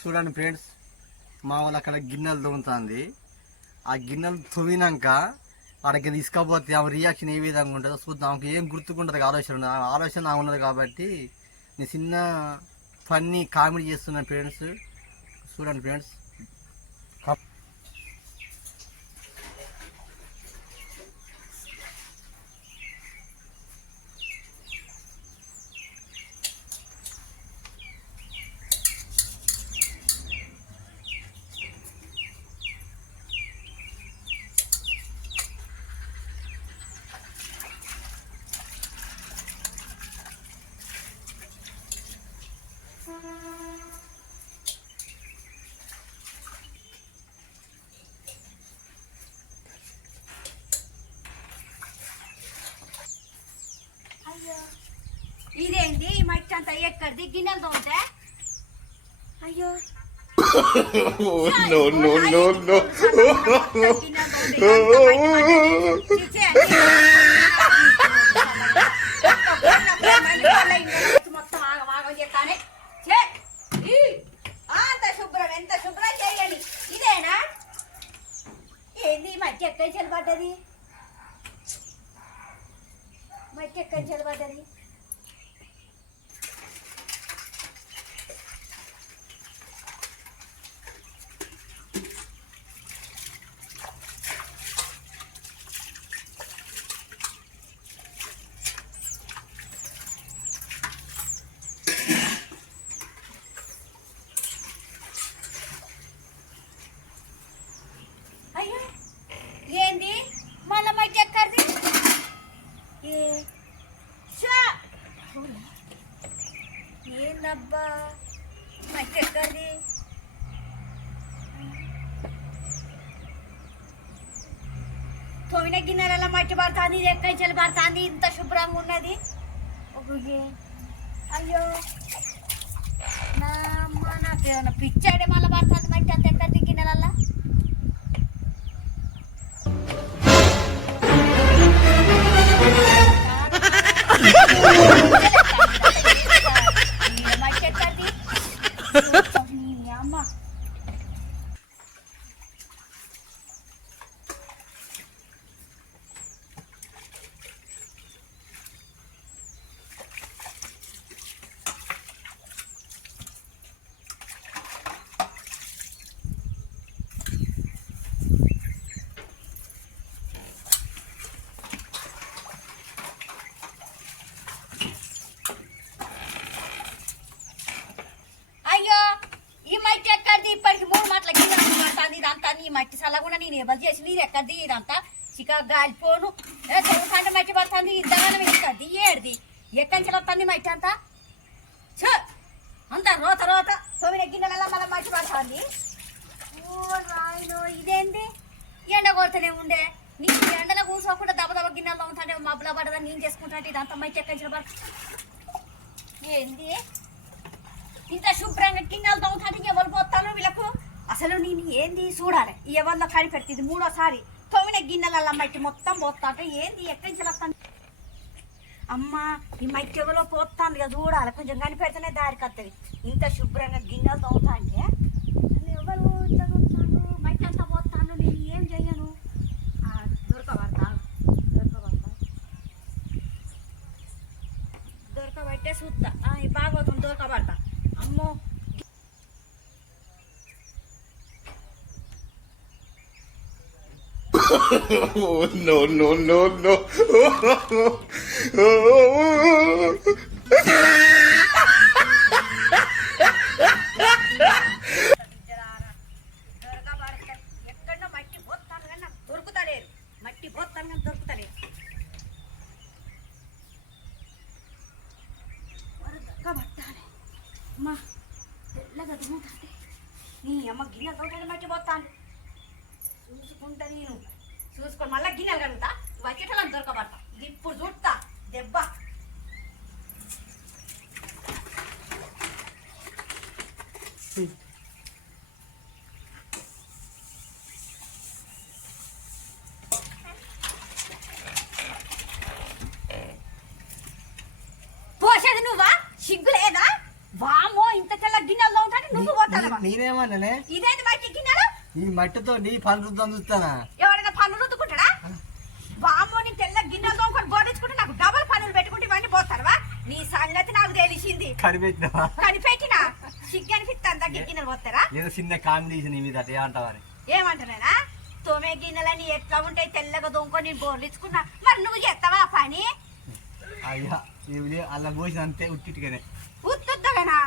చూడండి ఫ్రెండ్స్, మా వాళ్ళు అక్కడ గిన్నెలు తోముతుంది. ఆ గిన్నెలు తోమినాక అక్కడికి తీసుకపోతే ఆమె రియాక్షన్ ఏ విధంగా ఉంటుందో చూద్దాం. ఆమెకి ఏం గుర్తుకుంటుంది ఆలోచన ఆమె ఉన్నది కాబట్టి నేను చిన్న ఫన్నీ కామెడీ చేస్తున్నాను ఫ్రెండ్స్. చూడండి ఫ్రెండ్స్. ఇదేంటి ఈ మట్టి అంతా ఎక్కడిది గిన్నెలు తోమితే? అయ్యో మొత్తం ఆగమాగం చేస్తానే. అంత శుభ్రం, ఎంత శుభ్రం చేయాలి. ఇదేనా ఏంది మట్టి ఎక్కడి చెలబడ్డది? మట్టి ఎక్కడి చెలబడ్డది? ఏంది మళ్ళా మట్టి ఎక్కడిది? ఏందబ్బా మట్టి ఎక్కడిది? తోమిన గిన్నెలలో మట్టి పడుతుంది. ఇది ఎక్కడి చెల్లి పడుతుంది? ఇంత శుభ్రంగా ఉన్నది. అయ్యో నా అమ్మ, నాకేమన్నా పిచ్చాడే మళ్ళీ పడుతుంది మట్టి అంత ఎక్కడిది గిన్నెలల్లో? ఇప్పటికి 3 మాటల గిన్నె పడుతుంది. ఇదంతా నీ మట్టి సలగుండా నేను ఎవరు చేసి నీరు ఎక్కడిది? ఇదంతా చికా గాలిపోను చదువుతాంటే మట్టి పడుతుంది. ఇద్దరు ఎక్కడిది? ఏడిది ఎక్కడి వస్తుంది మట్టి అంతా? అంతా రోత రోత తొమ్మిది గిన్నెలలో మళ్ళీ మట్టి పడుతుంది. రాయను ఇదేంటి? ఎండ కొడుతూనే ఉండే. నీకు ఎండలో కూర్చోకుండా దెబ్బ దెబ్బ గిన్నెలు అవుతానే మబ్బుల పడదా నేను చేసుకుంటాంటే ఇదంతా మట్టి ఎక్కడి పడుతుంది. ఏంది ఇంత శుభ్రంగా గిన్నెలు తవ్వుతాంటే ఎవరు పోతాను వీళ్ళకు? అసలు నేను ఏంది చూడాలి. ఎవరిలో కనిపెడుతుంది. ఇది 3వసారి తోమిన గిన్నెలలో మట్టి మొత్తం పోతాంటే ఏంది ఎక్కడి నుంచి వస్తాను? అమ్మ ఈ మట్టి ఎవరో పోతాను కదా చూడాలి. కొంచెం కనిపెడితేనే దారికి వస్తుంది. ఇంత శుభ్రంగా గిన్నెలు తవ్వుతా అంటే ఎవరు ఇట్లా పోతాను? మట్టి అంతా పోతాను. నేను ఏం చెయ్యను. దొరకబట్టే చూస్తా. ఈ భాగవతం దొరకబడతా. అమ్మో no, no, no, no. ఎక్కడో మట్టి పోతాను కానీ నాకు దొరుకుతలేరు. మట్టి పోతాను కానీ దొరుకుతలేరు. దొరకబట్టాలి అమ్మా. తెల్లగా దుమ్ముతాంటే నీ అమ్మ గిన్నె తోటని మట్టి పోతాను. చూసుకుంటా నేను చూసుకొని మళ్ళీ గిన్నెలు కడుగుతా. వచ్చేటోళ్ళని దొరకబడతా. ఇది ఇప్పుడు చూస్తా దెబ్బ. పోసేది నువ్వా? సిగ్గు లేదా? వామో ఇంత తెల్ల గిన్నెల్లో ఉంటాడు నువ్వు పోతావా? నేనేమన్నానే ఇదేంటి మట్టి గిన్నెలు ఈ మట్టితో నీ పని రుద్దాం చూస్తానా ఎవరైనా పనులు రుద్దుకుంటాడా వామ్మో నీ తెల్ల గిన్నెలు తోముకొని బోడించుకుంటే నాకు డబల్ పనులు పెట్టుకుంటే ఇవన్నీ పోతారువా నీ సంగతి నాకు తెలిసింది కనిపెట్టినావా కనిపెట్టినా సిగ్గు అనిపిస్తాను దగ్గర గిన్నెలు పోతారా లేదా చిన్న కాంబినేషన్ నీ మీద అట్లా ఏమంటావని ఏమంటారా తోమే గిన్నెలని ఎట్లా ఉంటాయి తెల్లగా దొంగకొని బోర్లించుకున్నా మరి నువ్వు చేస్తావా పని అయ్యా ఇవి అలా పోసిన అంతే ఉట్టిగానే ఉత్తుద్దగనా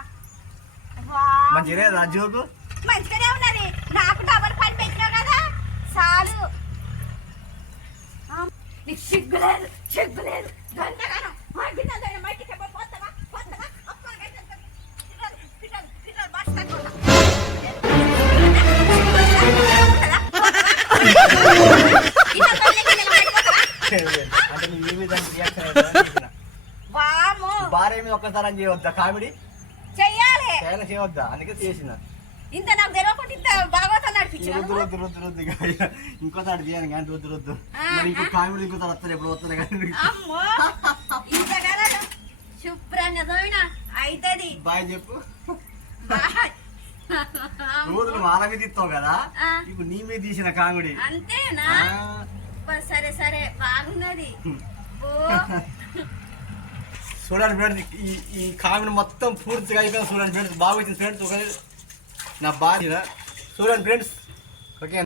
మంచిగా రాజోకు మంచిగానే ఉన్నది నాకు డబల్ పని పెట్టినావు కదా చాలు నీకు సిగ్గులేదు సిగ్గులేదు గంటగాను మా గిన్నెలు మట్టికి పోతావా పోతావా పిల్లలు బస్తా అంటే నువ్వు ఏ విధంగా రియాక్షన్ వాము భార్య మీద ఒక్కసారి అని చేయవద్దా కామెడీ చెయ్యాలి చేయవద్దా అందుకే చేసిన ఇంత నాకు తెలియకుండా ఇంత బాగోతా నడిపించిన రొద్దు రొద్దు రొద్దు రొద్దు ఇక ఇంకోసారి చేయను కానీ రొద్దు రొద్దు మరి ఇంకో కామెడీ ఇంకోసారి వస్తారు ఎప్పుడు వస్తారు కానీ అమ్మో ఇంతగానో శుభ్రంగా తోమినా అయితది బాయ్ చెప్పు బాయ్. రోజులు వాళ్ళ మీద ఇస్తావు కదా ఆ. ఇప్పుడు నీ మీద తీసిన కామెడీ అంతేనా సరే సరే బాగున్నది ఓ చూడండి ఫ్రెండ్స్ ఈ కామెడీ మొత్తం పూర్తిగా అయిపోయింది చూడండి ఫ్రెండ్స్ బాగా వచ్చింది ఫ్రెండ్స్ ఒక నా భార్య చూడండి ఫ్రెండ్స్ ఓకే